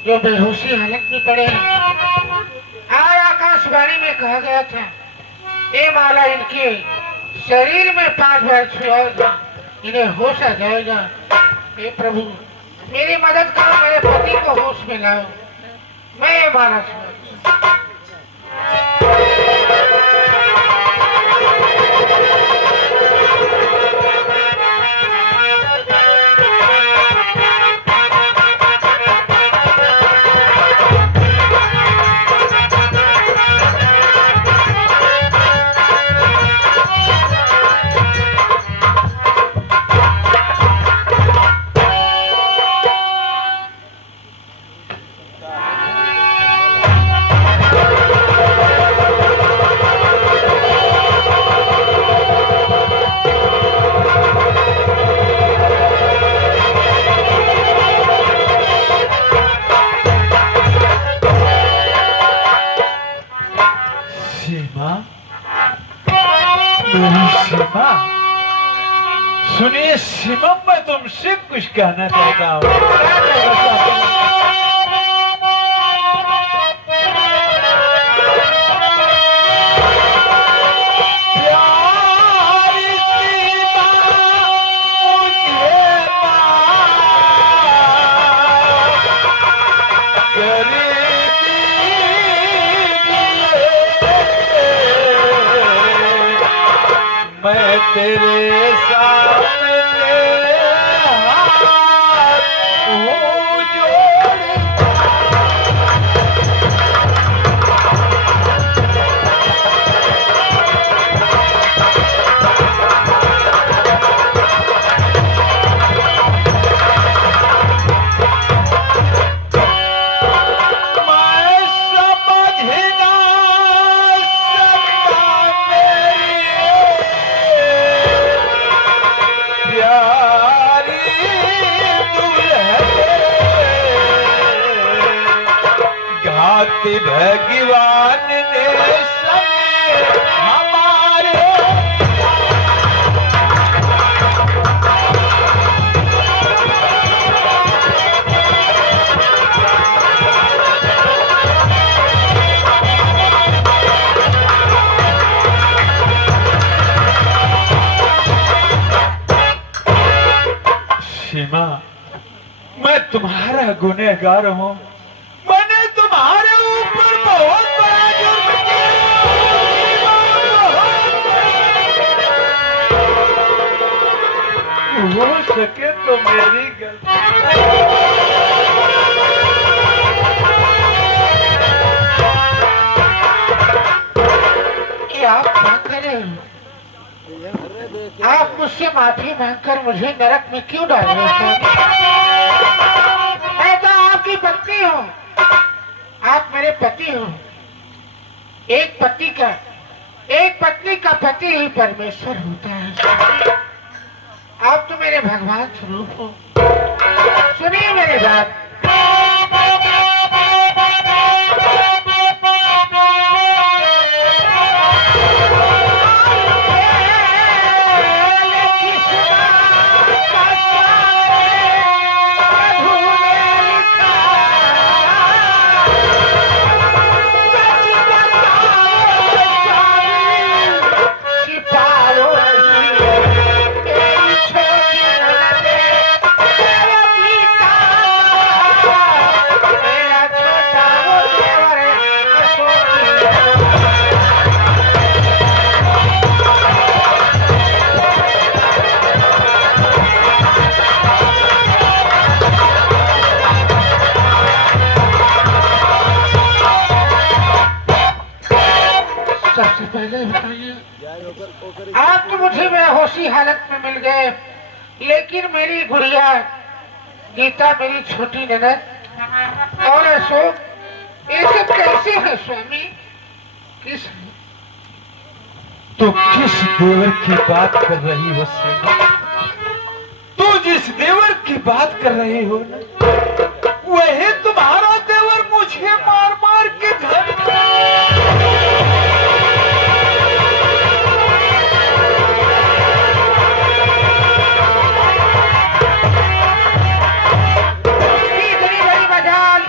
जो बेहोशी हालत में पड़े हैं। आज आकाशवाणी में कहा गया था ये माला इनके शरीर में 5 बार छुआएगा, इन्हें होश आ जाएगा। हे प्रभु, मेरी मदद करो, मेरे पति को होश में लाओ, मैं ये माला छुआ। सीमा, सुनिए सीमा, मैं तुमसे कुछ कहना चाहता हूँ। मैं तेरे सामने हाथ जोड़े भगवान ने हमारे सीमा, मैं तुम्हारा गुनहगार हूँ। मैंने तुम्हारे ऊपर बहुत बड़ा जुर्म किया। हो सके तो मेरी गलती आप क्या कर रहे हो? आप मुझसे माफी मांगकर मुझे नरक में क्यों डाल रहे हो? मैं तो आपकी पत्नी हूँ, आप मेरे पति हो। एक पत्नी का पति ही परमेश्वर होता है। आप तो मेरे भगवान स्वरूप हो। सुनिए मेरी बात। सबसे पहले बताइए, आप तो मुझे बेहोशी हालत में मिल गए, लेकिन मेरी गुड़िया गीता, मेरी छोटी ननद और अशोक, ये सब कैसे है स्वामी? किस तो किस देवर की बात कर रही हो सीमा? तू जिस देवर की बात कर रही हो ना, वही तुम्हारा देवर मुझे मार मार के घर इतनी बड़ी मजाल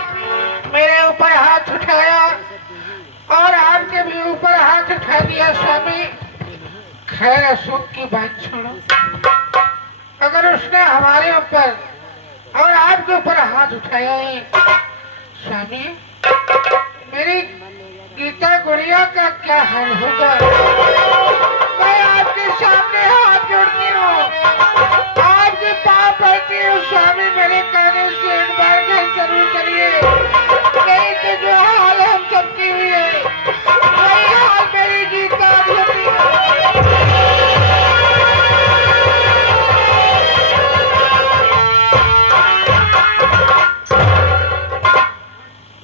धोखा दिया स्वामी। खैर अशोक की बात छोड़ो, अगर उसने हमारे ऊपर और आपके ऊपर हाथ उठाया है स्वामी, मेरी गीता गुड़िया का क्या हाल होगा? मैं आपके सामने हाथ जोड़ती हूँ, आपके पाँव पड़ती हूँ स्वामी, मेरे कहने से एक बार घर जरूर करिए, नहीं तो जो हाल हम सबकी हुई है वही हाल मेरी गीता होती है।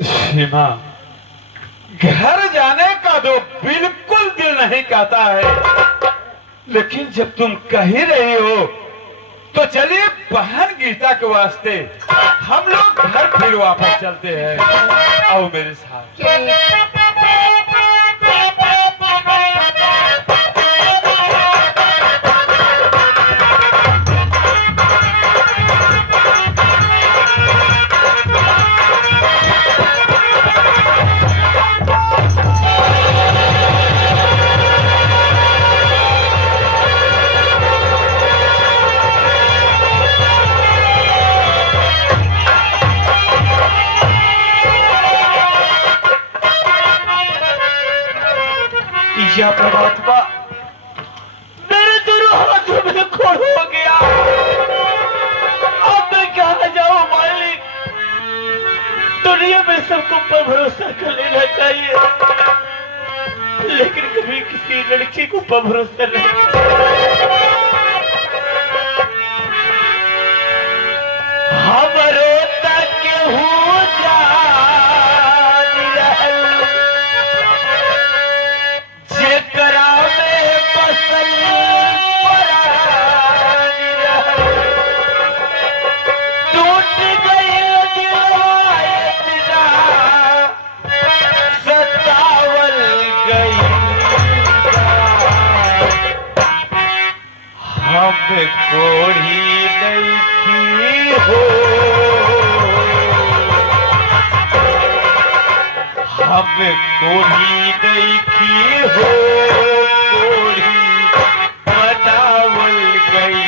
सीमा, घर जाने का तो बिल्कुल दिल नहीं कहता है, लेकिन जब तुम कह ही रही हो तो चलिए बहन गीता के वास्ते हम लोग घर फिर वापस चलते हैं। आओ मेरे साथ। या परमात्मा, मेरे दोनों हाथों में खोड़ हो गया, अब मैं कहाँ जाऊं मालिक? दुनिया में सबको पर भरोसा कर लेना चाहिए, लेकिन कभी किसी लड़की को पर भरोसा नहीं। हमरो तक हो जेकरा में बसल परानी रहल, टूट गई दिलवा इतना सतावल गई, हम कोढ़ी नहीं की हो, हम कोढ़ी नहीं की हो, कोढ़ी बनावल गई।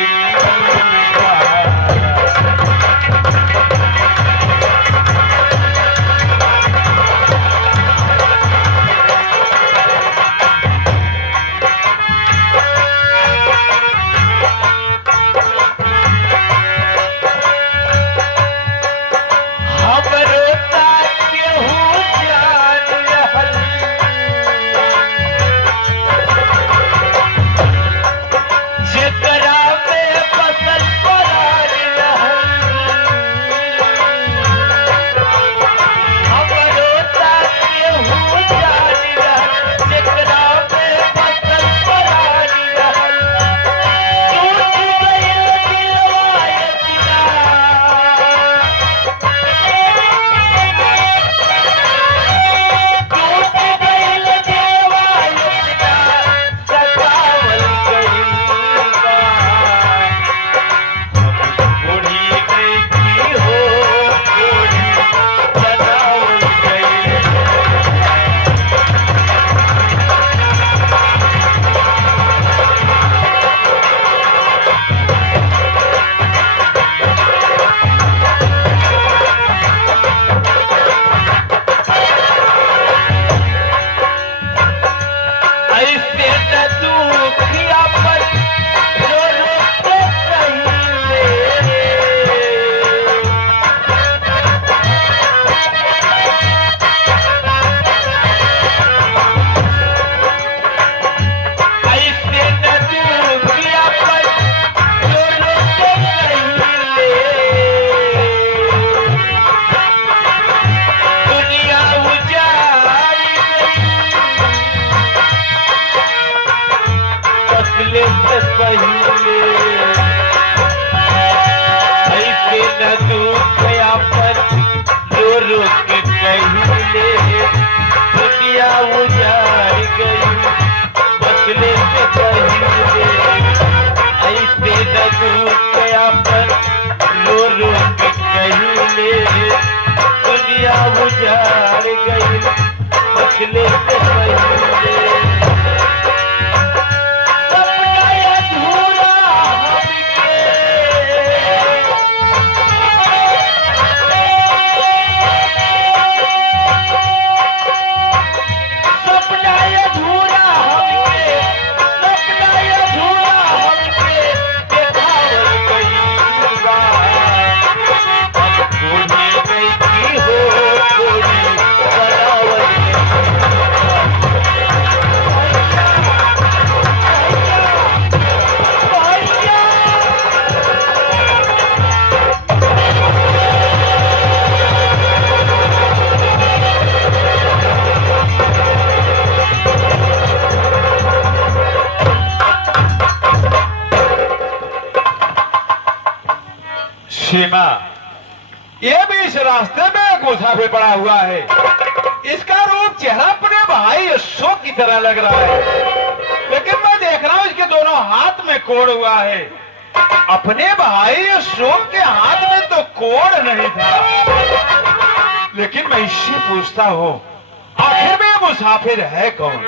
दुनिया उजाड़ गई, बदले से पहले सीमा, ये भी इस रास्ते में एक मुसाफिर पड़ा हुआ है। इसका रूप चेहरा अपने भाई अशोक की तरह लग रहा है, लेकिन मैं देख रहा हूं इसके दोनों हाथ में कोड़ हुआ है। अपने भाई अशोक के हाथ में तो कोड़ नहीं था, लेकिन मैं इससे पूछता हूं आखिर में ये मुसाफिर है कौन?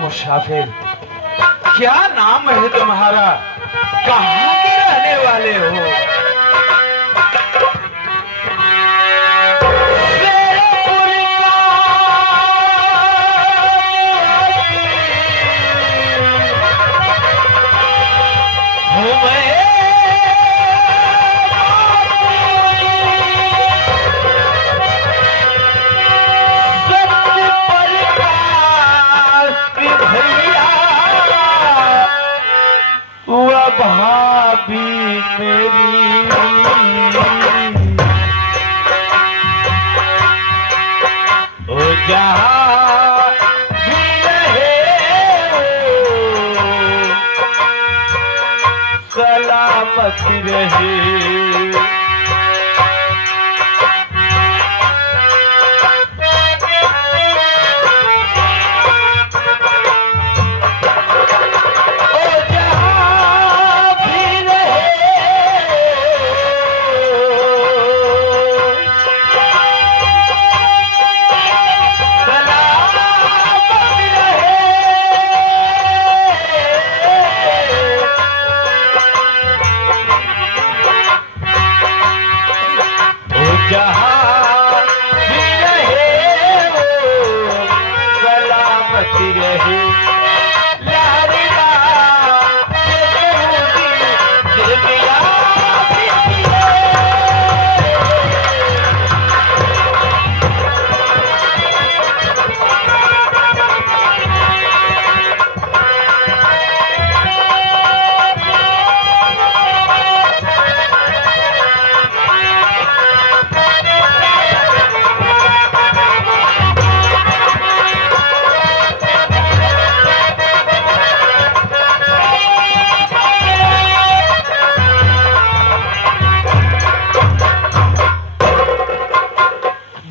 मुसाफिर, क्या नाम है तुम्हारा? कहाँ के रहने वाले हो? भाभी मेरी ओ जहाँ भी रहे सलामत रहे।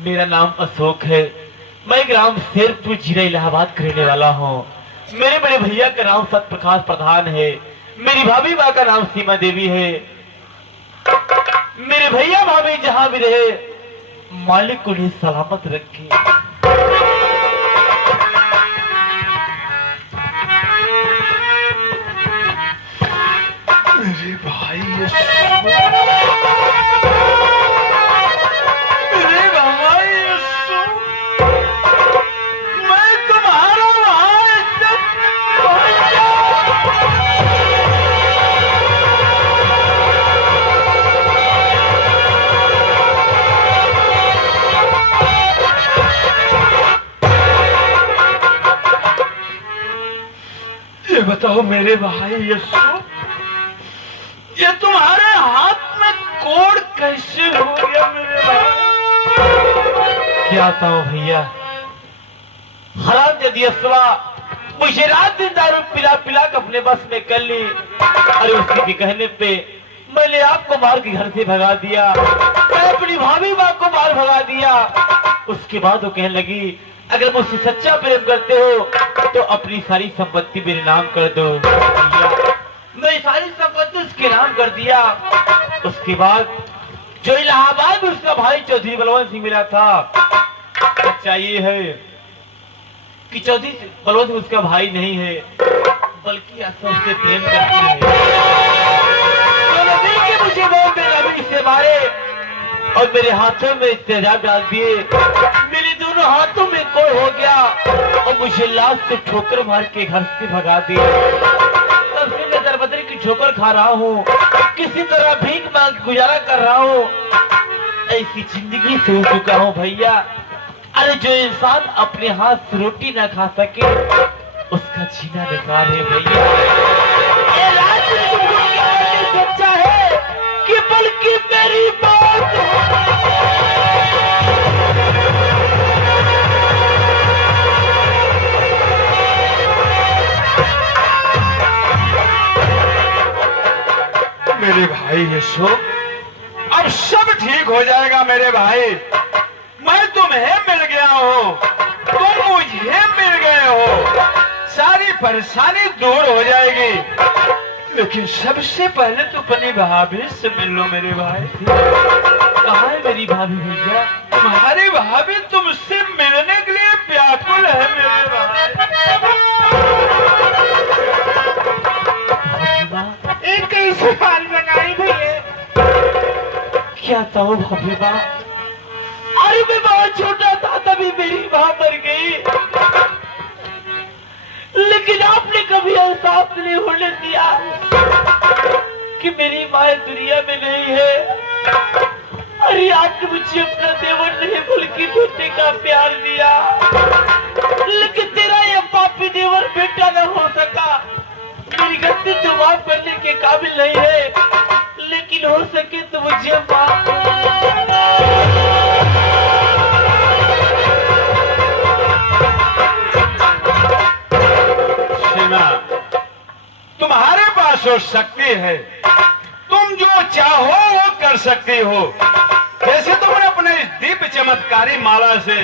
मेरा नाम अशोक है। मैं ग्राम शेरपुर जिला इलाहाबाद का रहने वाला हूँ। मेरे बड़े भैया का नाम सत्यप्रकाश प्रधान है। मेरी भाभी माँ का नाम सीमा देवी है। मेरे भैया भाभी जहाँ भी रहे मालिक उन्हें सलामत रखे। मेरे भाई बताओ मेरे भाई यशु, ये तुम्हारे हाथ में कोड़ कैसे हो गया मेरे भाई? क्या बताऊं भैया, हरामजादी असवा मुझे रात दिन दारू पिला पिला कर अपने बस में कर ली। अरे उसके के कहने पे मैंने आपको मार के घर से भगा दिया, मैं अपनी भाभी माँ को मार भगा दिया। उसके बाद वो कहने लगी अगर मुझसे सच्चा प्रेम करते हो तो अपनी सारी संपत्ति मेरे नाम कर दो। भैया मैं सारी संपत्ति उसके नाम कर दिया। उसके बाद जो इलाहाबाद में उसका भाई चौधरी बलवंत सिंह मिला था, सच्चा ये है कि चौधरी बलवंत सिंह उसका भाई नहीं है बल्कि आशा उससे प्रेम करती है। तो नदी के मुझे बहुत बेरहमी से मारे और मेरे हाथों में तेजाब डाल दिए, मेरे दोनों हाथों में कोड़ हो गया और मुझे लाश से ठोकर मार के घर से भगा दिया। तब से मैं दरबदर की ठोकर खा रहा हूँ, किसी तरह भीख मांग के गुजारा कर रहा हूँ। ऐसी जिंदगी से हो चुका हूँ भैया। अरे जो इंसान अपने हाथ से रोटी ना खा सके उसका जीना बेकार है भैया। ये राज सच्चा है कि बल्कि मेरी मौत मेरे भाई यशो, अब सब ठीक हो जाएगा मेरे भाई। मैं तुम्हें मिल गया हूँ, तुम मुझे मिल गए हो, सारी परेशानी दूर हो जाएगी। लेकिन सबसे पहले तो अपनी भाभी से मिल लो मेरे भाई। कहाँ है मेरी भाभी भैया? तुम्हारी भाभी तुमसे मिलने के लिए व्याकुल है मेरे भाई। एक कैसे हाल बनाई भैया? क्या था वो भाभी माँ? अरे मैं बहुत छोटा था तभी मेरी माँ मर गई, लेकिन आपने कभी एहसास नहीं होने दिया कि मेरी माँ दुनिया में नहीं है। अरे आपने मुझे अपना देवर नहीं बल्कि बेटे का प्यार दिया, लेकिन तेरा ये पापी देवर बेटा न हो सका। मेरी गलती तो माफ करने के काबिल नहीं है, लेकिन हो सके तो मुझे माफ तुम्हारे पास वो शक्ति है, तुम जो चाहो वो कर सकती हो। जैसे तुमने अपने इस दिव्य चमत्कारी माला से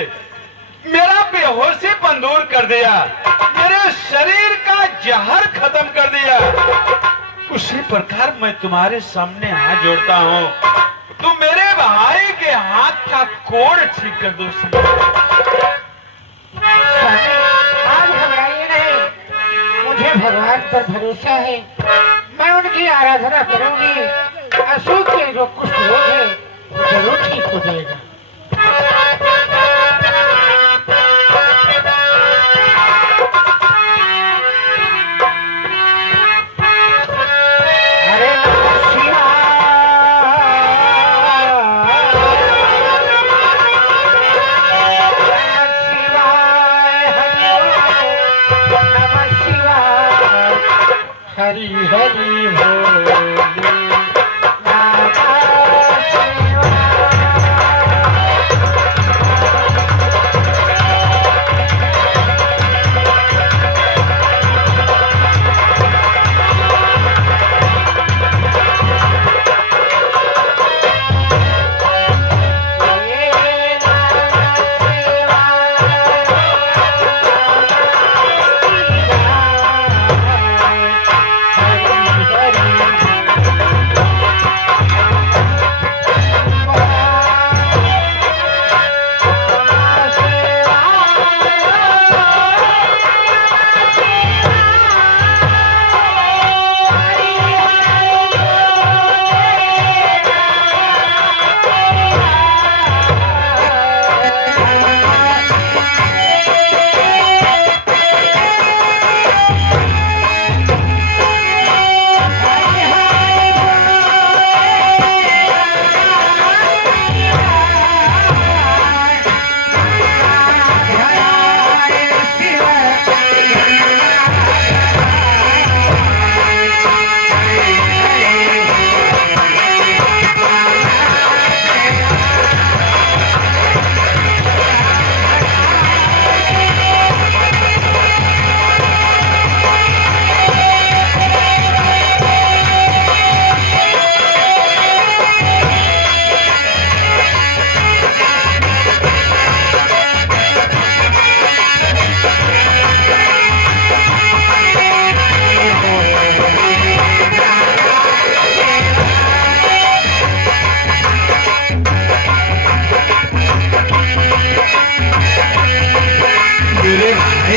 मेरा बेहोशीपन दूर कर दिया, मेरे शरीर का जहर खत्म कर दिया, उसी प्रकार मैं तुम्हारे सामने हाथ जोड़ता हूँ, तुम मेरे भाई के हाथ का कोड़ ठीक कर दो। आप घबराइए नहीं, मुझे भगवान पर भरोसा है। मैं उनकी आराधना करूंगी, अशोक के जो कुछ रोग है वो जरूर ठीक हो जाएगा। हरे नमः शिवाय, हरि हरि बोले हरि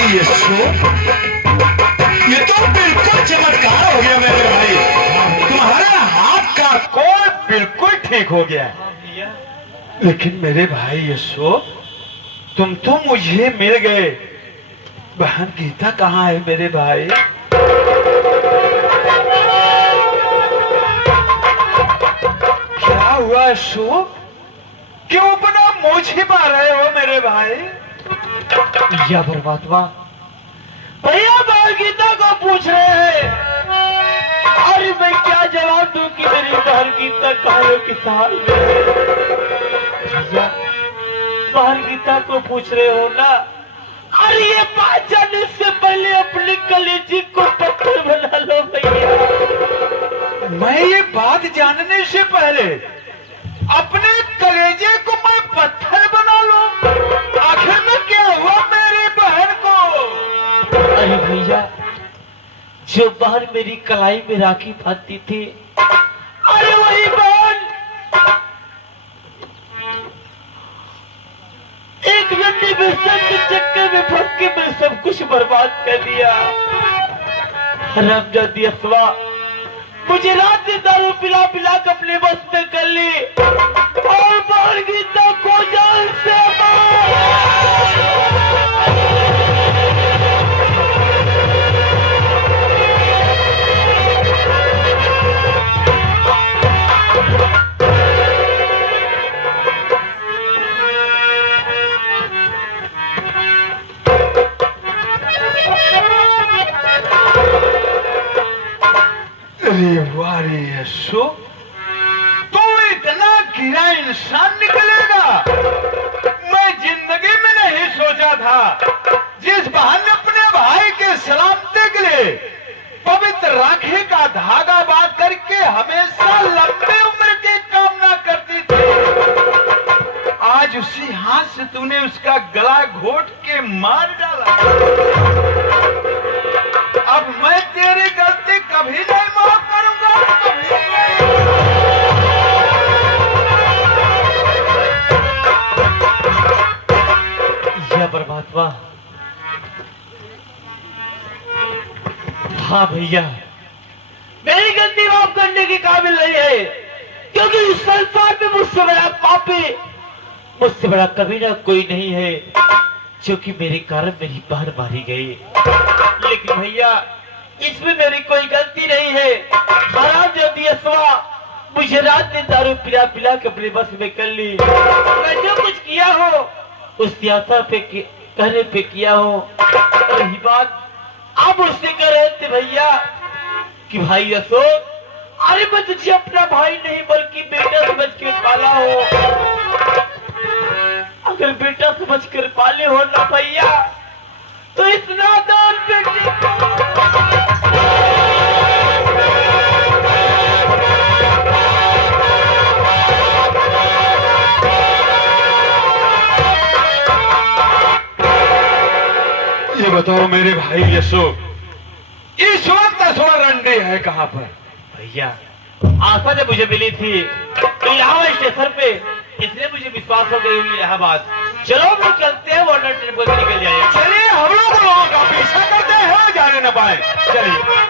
भाई यशोक, ये तो बिल्कुल चमत्कार हो गया मेरे भाई। तुम्हारा हाथ का कोल बिल्कुल ठीक हो गया है। लेकिन मेरे भाई यशोक, तुम तो मुझे मिल गए, बहन गीता कहाँ है मेरे भाई? क्या हुआ अशोक, क्यों अपना मुंह छिपा रहे हो मेरे भाई? या परमात्मा, भैया बहन गीता को पूछ रहे हैं, अरे मैं क्या जवाब दूं कि मेरी बहन गीता कहां किस हाल में है? भैया बहन गीता को पूछ रहे हो ना, अरे ये बात जानने से पहले अपनी कलेजी को पत्थर बना लो भैया। मैं ये बात जानने से पहले अपने कलेजे को मैं पत्थर बना लूं? आखिर में क्या हुआ मेरी बहन को? अरे भैया, जो बहन मेरी कलाई में राखी बांधती थी, अरे वही बहन एक रंडी बेसन के चक्कर में फंस के मैं सब कुछ बर्बाद कर दिया। हरामजादी अफवा मुझे रात दिन दारू पिला पिला कर अपने बस में कर ली और बहन गीता को जान से अरे वाह रे अशोक, तू इतना गिरा इंसान निकलेगा, मैं जिंदगी में नहीं सोचा था। जिस बहन ने अपने भाई के सलामती के लिए पवित्र राखी का धागा बांध करके हमेशा लंबी उम्र की कामना करती थी, आज उसी हाथ से तूने उसका गला घोट के मार डाला। अब मैं तेरी गलती कभी नहीं माफ करूंगा, कभी नहीं। या परमात्मा, हाँ भैया, मेरी गलती माफ करने के काबिल नहीं है, क्योंकि इस संसार में मुझसे बड़ा पापी, मुझसे बड़ा कमीना कोई नहीं है, जो कि मेरे कारण मेरी बहन मारी गई। लेकिन भैया, इसमें मेरी कोई गलती नहीं है। हरामजादी अफवा मुझे रात दिन दारू पिला पिला के अपने बस में कर ली। मैं जो कुछ किया हो उस आशा पे कहने पे किया हो। रही बात आप उससे कह रहे थे भैया कि भाई अशोक, अरे मैं तुझे अपना भाई नहीं बल्कि बेटा समझ के पाला हो। अगर बेटा समझ कर पाले हो ना भैया, तो इस नादान बेटे ये बताओ मेरे भाई यशोक, इस वक्त असुआ रंडे है कहाँ पर? भैया, आशा जब मुझे मिली थी तो यहाँ स्टेशन पे, इसलिए मुझे विश्वास हो गई हुई यह बात। चलो हम लोग चलते हैं, वरना ट्रेन निकल जाएगा। चलिए हम लोग लोगों का पीछा करते हैं, जाने न पाए। चलिए।